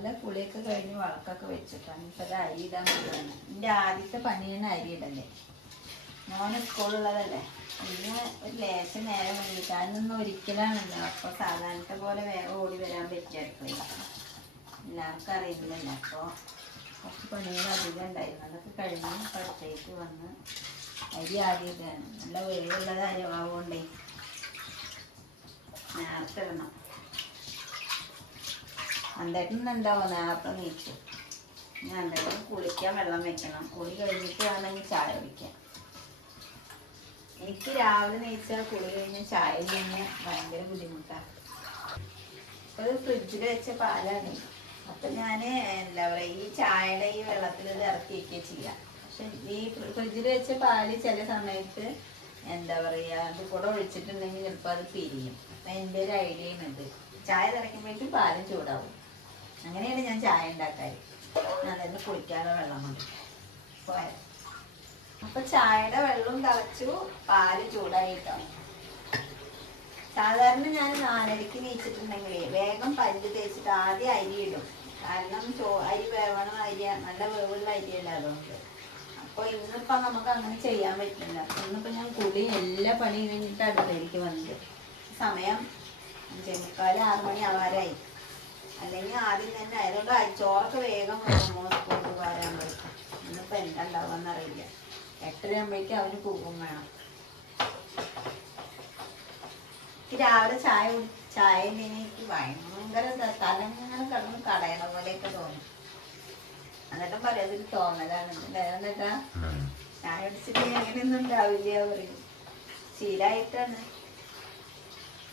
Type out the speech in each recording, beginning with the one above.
രാവിലെ കുളിയൊക്കെ കഴിഞ്ഞ് വളക്കൊക്കെ വെച്ചിട്ടാണ് ഇപ്പം അത് അരി ഇടാൻ പോവുകയാണ്. എൻ്റെ ആദ്യത്തെ പണിയാണ് അരി ഇടല്ലേ. മോന് സ്കൂളുള്ളതല്ലേ. പിന്നെ ഒരു ലേശം നേരം വേണ്ടിയിട്ടാനൊന്നും ഒരിക്കലാണല്ലോ. അപ്പോൾ സാധാരണത്തെ പോലെ വേഗം ഓടി വരാൻ പറ്റിയ അടുക്കളയില്ല, എല്ലാവർക്കും അറിയില്ലല്ലോ. അപ്പോൾ കുറച്ച് പണികൾ അധികം ഉണ്ടായിരുന്നു. അതൊക്കെ കഴിഞ്ഞ് അടുത്തേക്ക് വന്ന് അരി ആദ്യം ഇടാണ്. നല്ല വേവുള്ളത് അരിവാകൊണ്ടേ നേരത്തെ ഇടണം. അന്തേട്ടനുണ്ടാവോ നേരത്തെ നീച്ചു. ഇനി അന്തേട്ടൻ കുളിക്കാൻ വെള്ളം വെക്കണം. കുളി കഴിഞ്ഞിട്ട് വേണമെങ്കിൽ ചായ കുടിക്കാം. എനിക്ക് രാവിലെ നീച്ചാൽ കുളി കഴിഞ്ഞ് ചായ കഴിഞ്ഞാൽ ഭയങ്കര ബുദ്ധിമുട്ടാണ്. അപ്പോൾ ഇത് ഫ്രിഡ്ജിൽ വെച്ച പാലാണ്. അപ്പം ഞാൻ എന്താ പറയുക, ഈ ചായയുടെ ഈ വെള്ളത്തിൽ ഇത് ഇറക്കി വയ്ക്കുക ചെയ്യാം. പക്ഷെ ഈ ഫ്രിഡ്ജിൽ വെച്ച പാല് ചില സമയത്ത് എന്താ പറയുക, അത് കൂടെ ഒഴിച്ചിട്ടുണ്ടെങ്കിൽ ചിലപ്പോൾ അത് പിരിയും. അപ്പം എൻ്റെ ഒരു ഐഡിയ ഉണ്ട്, ചായ തിളയ്ക്കുമ്പോഴേക്കും പാലും ചൂടാവും. അങ്ങനെയാണ് ഞാൻ ചായ ഉണ്ടാക്കാറ്. ഞാൻ തന്നെ കുളിക്കാതെ വെള്ളം കൊണ്ട് പോയാൽ. അപ്പം ചായയുടെ വെള്ളം തിളച്ചു, പാല് ചൂടായിട്ടോ. സാധാരണ ഞാൻ 4:30-ക്ക് നീച്ചിട്ടുണ്ടെങ്കിൽ വേഗം പല്ല് തേച്ചിട്ട് ആദ്യം അരി ഇടും. കാരണം അരി വേവണം, അരി നല്ല വേവുള്ള അരിയല്ല, അതുകൊണ്ട്. അപ്പോൾ ഇന്നിപ്പോൾ നമുക്ക് അങ്ങനെ ചെയ്യാൻ പറ്റില്ല. അപ്പം ഇന്നിപ്പോൾ ഞാൻ കുളി എല്ലാ പണി കഴിഞ്ഞിട്ട് അടുത്തേക്ക് വന്നത്. സമയം 5:45 6 മണി ആവാറായി. അല്ലെങ്കിൽ ആദ്യം തന്നെ ആയതുകൊണ്ട് ചോറൊക്കെ വേഗം സ്കൂളിൽ വരാൻ പറ്റും. ഇന്നിപ്പോൾ എന്താ ഉണ്ടാവുകയെന്നറിയില്ല. 8:30 ആകുമ്പോഴേക്കും അവന് പോകും വേണം. രാവിലെ ചായ എനിക്ക് ഭയങ്കര തലങ്ങനെ കിടന്ന് കടയണ പോലെയൊക്കെ തോന്നും. എന്നിട്ടും പറയാം അതൊരു തോന്നലാണ്. എന്നിട്ടാ ചായ അടിച്ചിട്ട് അങ്ങനെയൊന്നും ഉണ്ടാവില്ല പറയും. ശീലമായിട്ടാണ്.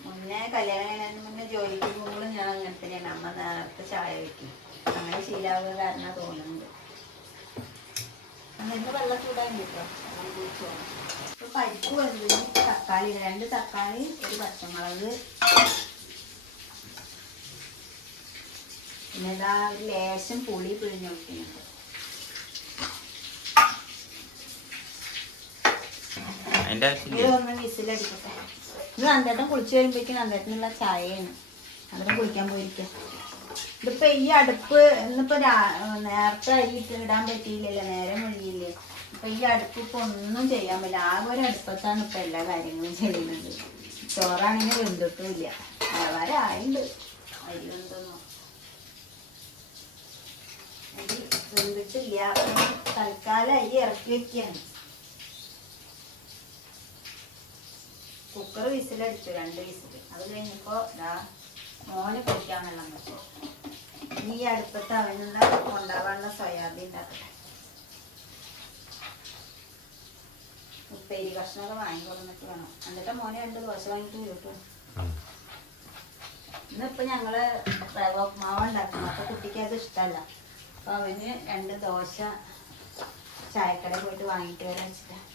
മുന്നേ കല്യാണം കഴിഞ്ഞതിന് മുന്നേ ജോലിക്ക് പോകുമ്പോഴും ഞാൻ അങ്ങനെ തന്നെയാണ്. അമ്മ നേരത്തെ ചായ വയ്ക്കും. അങ്ങനെ ശീലാവുക കാരണം തോന്നുന്നുണ്ട്. എന്നിട്ട് വെള്ളം ചൂടാൻ കിട്ടും. അങ്ങനെ കുടിച്ചോ. ഇപ്പൊ പരിപ്പ് വന്നതിന് തക്കാളി, 2 തക്കാളി, 1 പച്ചമുളക്, പിന്നെ ഇതാ ഒരു ലേശം പുളി പിഴിഞ്ഞ് വെക്കുന്നുണ്ട്. ഇതൊന്ന് വിസിലടിക്കട്ടെ. ഇത് നന്ദേട്ടൻ കുളിച്ച് വരുമ്പോഴേക്കും നന്ദേട്ടനുള്ള ചായയാണ്. അവിടെ കുളിക്കാൻ പോയിരിക്കാം. ഇതിപ്പോൾ ഈ അടുപ്പ് ഇന്നിപ്പോൾ നേരത്തെ അരി ഇടാൻ പറ്റിയില്ലല്ലോ, നേരം മുഴുകിയില്ലേ. അപ്പം ഈ അടുപ്പ് ഇപ്പോൾ ഒന്നും ചെയ്യാൻ പറ്റില്ല. ആകെ ഒരു അടുപ്പത്താണ് ഇപ്പോൾ എല്ലാ കാര്യങ്ങളും ചെയ്യുന്നത്. ചോറാണെങ്കിൽ വെന്തിട്ടുമില്ല. വരാറുണ്ട് അരി വെന്തൊന്നും. അരി വെന്തിട്ടില്ല. തൽക്കാലം അരി ഇറക്കി വെക്കുകയാണ്. കുക്കർ വിസിലടിച്ചു, 2 വിസിൽ. അത് കഴിഞ്ഞപ്പോൾ മോന് കുടിക്കാൻ വെള്ളം വെച്ചു. ഈ അടുപ്പത്ത് അവനുള്ള കൊണ്ടാവാനുള്ള സോയാബീൻ ഉണ്ടാക്കട്ടെ. ഉപ്പേരി കഷ്ണമൊക്കെ വാങ്ങിക്കൊടുന്നിട്ട് വേണം. എന്നിട്ട് മോനെ 2 ദോശ വാങ്ങിയിട്ട് കിട്ടും. ഇന്നിപ്പോൾ ഞങ്ങൾ റവ ഉപ്മാവ് ഉണ്ടാക്കണം. അപ്പോൾ കുട്ടിക്ക് അത് ഇഷ്ടമല്ല. അപ്പോൾ അവന് 2 ദോശ ചായക്കടയിൽ പോയിട്ട് വാങ്ങിയിട്ട് വരാൻ വെച്ചിട്ടാണ്.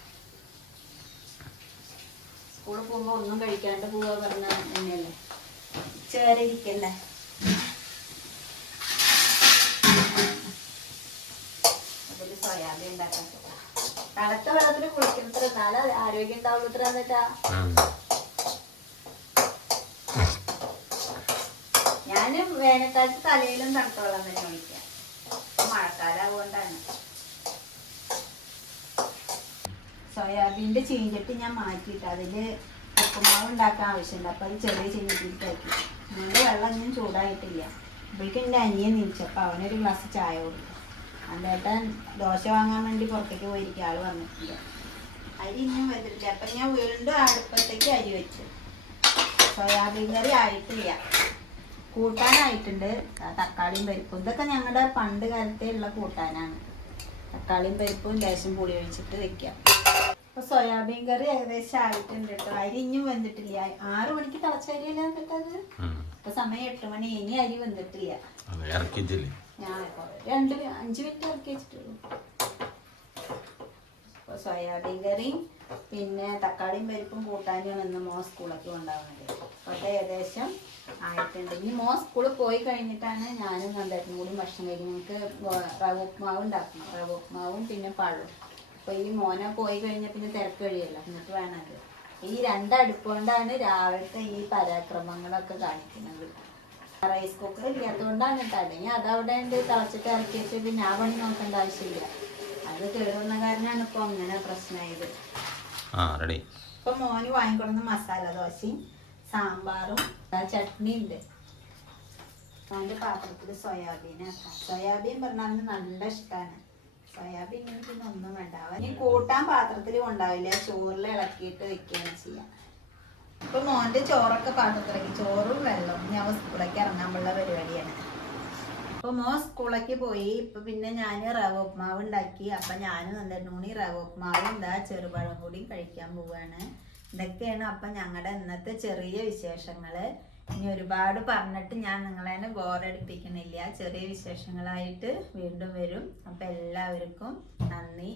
സ്കൂളിൽ പോകുമ്പോൾ ഒന്നും കഴിക്കാണ്ട് പോവുക പറഞ്ഞാൽ തന്നെയല്ലേ, ഉച്ചവരെ ഇരിക്കണ്ടേ. അതിൽ സോയാബീൻ ഉണ്ടാക്കാൻ തണുത്ത വെള്ളത്തിൽ കുളിക്കുന്നത്ര എന്നാലും ആരോഗ്യം ഉണ്ടാവുള്ളൂ. ഇത്ര എന്നിട്ടാ ഞാൻ വേനൽക്കാലത്ത് തലയിലും തണുത്ത വെള്ളം തന്നെ കുളിക്കാം. മഴക്കാലം ആവുകൊണ്ടാണ്. സോയാബീൻ്റെ ചീഞ്ചട്ടി ഞാൻ മാറ്റിയിട്ട് അതിൽ ഉപ്പുമാവ് ഉണ്ടാക്കാൻ ആവശ്യമുണ്ട്. അപ്പോൾ അത് ചെറിയ ചീഞ്ചട്ടിയിലേക്കാക്കി. അതിൻ്റെ വെള്ളം ഞാൻ ചൂടായിട്ടില്ല. അപ്പോഴേക്കും എൻ്റെ അനിയൻ നീച്ചപ്പോൾ അവനൊരു ഗ്ലാസ് ചായ കൊടുത്തു. അന്നേട്ടൻ ദോശ വാങ്ങാൻ വേണ്ടി പുറത്തേക്ക് പോയിരിക്കും. ആൾ വന്നിട്ടില്ല. അരി ഇന്നും വെച്ചിട്ടില്ല. അപ്പം ഞാൻ വീണ്ടും അടുപ്പത്തേക്ക് അരി വെച്ചു. സോയാബീൻ കറി ആയിട്ടില്ല, കൂട്ടാനായിട്ടുണ്ട്. തക്കാളിയും പരിപ്പും ഇതൊക്കെ ഞങ്ങളുടെ പണ്ട് കാലത്തേ ഉള്ള കൂട്ടാനാണ്. തക്കാളിയും പരിപ്പും ലേശം പുളി ഒഴിച്ചിട്ട് വെക്കാം. അപ്പോൾ സോയാബീൻ കറി ഏകദേശം ആയിട്ടുണ്ട് കേട്ടോ. അരി ഇനിയും വെന്തിട്ടില്ല. 6 മണിക്ക് തിളച്ച അരിയല്ലേ കേട്ടത്. ഇപ്പൊ സമയം 8 മണി. ഇനി അരി വെന്തിട്ടില്ല. ഞാൻ 5 മിനിറ്റ് ഇറക്കി വെച്ചിട്ടുള്ളൂ. അപ്പോൾ സോയാബീൻ കറിയും പിന്നെ തക്കാളിയും പരിപ്പും കൂട്ടാനുമാണ് ഇന്ന് മോൻ സ്കൂളൊക്കെ ഉണ്ടാവുന്നത്. അപ്പോൾ അത് ഏകദേശം ആയിട്ടുണ്ട്. ഇനി മോൻ സ്കൂളിൽ പോയി കഴിഞ്ഞിട്ടാണ് ഞാനും നന്ദേട്ടനും കൂടി ഭക്ഷണം കഴിക്കും. നമുക്ക് റവ ഉപ്മാവ് ഉണ്ടാക്കണം. റവ ഉപ്മാവും പിന്നെ പഴവും. അപ്പോൾ ഈ മോനെ പോയി കഴിഞ്ഞാൽ പിന്നെ തിരക്ക് കഴിയല്ലോ, എന്നിട്ട് വേണമല്ലോ. ഈ 2 അടുപ്പ് കൊണ്ടാണ് രാവിലത്തെ ഈ പരാക്രമങ്ങളൊക്കെ കാണിക്കുന്നത്. റൈസ് കുക്കർ ഇല്ലാത്തതുകൊണ്ടാണ് കേട്ടോ. അല്ലെങ്കിൽ അതവിടെ ഉണ്ട് തിളച്ചിട്ട് ഇറക്കിയിട്ട് പിന്നെ ആ പണി നോക്കേണ്ട ആവശ്യമില്ല. അത് കേടുവന്ന കാരണമാണ് ഇപ്പോൾ അങ്ങനെ പ്രശ്നമായത്. ഇപ്പൊ മോന് വാങ്ങിക്കൊടുന്ന മസാല ദോശയും സാമ്പാറും ചട്നി ഉണ്ട്. മോൻ്റെ പാത്രത്തിൽ സോയാബീൻ ആക്കാം. സോയാബീൻ പറഞ്ഞാൽ നല്ല ഇഷ്ടമാണ്. സോയാബീൻ ഇങ്ങനെ പിന്നെ ഒന്നും വേണ്ട. അവന് കൂട്ടാൻ പാത്രത്തിൽ കൊണ്ടാവില്ല, ചോറിൽ ഇളക്കിയിട്ട് വെക്കുകയാണ് ചെയ്യാം. ഇപ്പൊ മോൻ്റെ ചോറൊക്കെ പാത്രത്തിലേക്ക്, ചോറും വെള്ളവും ഞാൻ സ്കൂളിലേക്ക് ഇറങ്ങാനുള്ള പരിപാടിയാണ്. ഇപ്പൊ മോൻ സ്കൂളിലേക്ക് പോയി. ഇപ്പൊ പിന്നെ ഞാൻ റവ ഉപ്മാവ് ഉണ്ടാക്കി. അപ്പൊ ഞാനും നന്ദനൂണി റവ ഉപ്മാവും എന്താ ചെറുപഴം കൂടി കഴിക്കാൻ പോവാണ്. ഇതൊക്കെയാണ് അപ്പൊ ഞങ്ങളുടെ ഇന്നത്തെ ചെറിയ വിശേഷങ്ങള്. ഇനി ഒരുപാട് പറഞ്ഞിട്ട് ഞാൻ നിങ്ങളെ ബോറടിപ്പിക്കണില്ല. ചെറിയ വിശേഷങ്ങളായിട്ട് വീണ്ടും വരും. അപ്പൊ എല്ലാവർക്കും നന്ദി.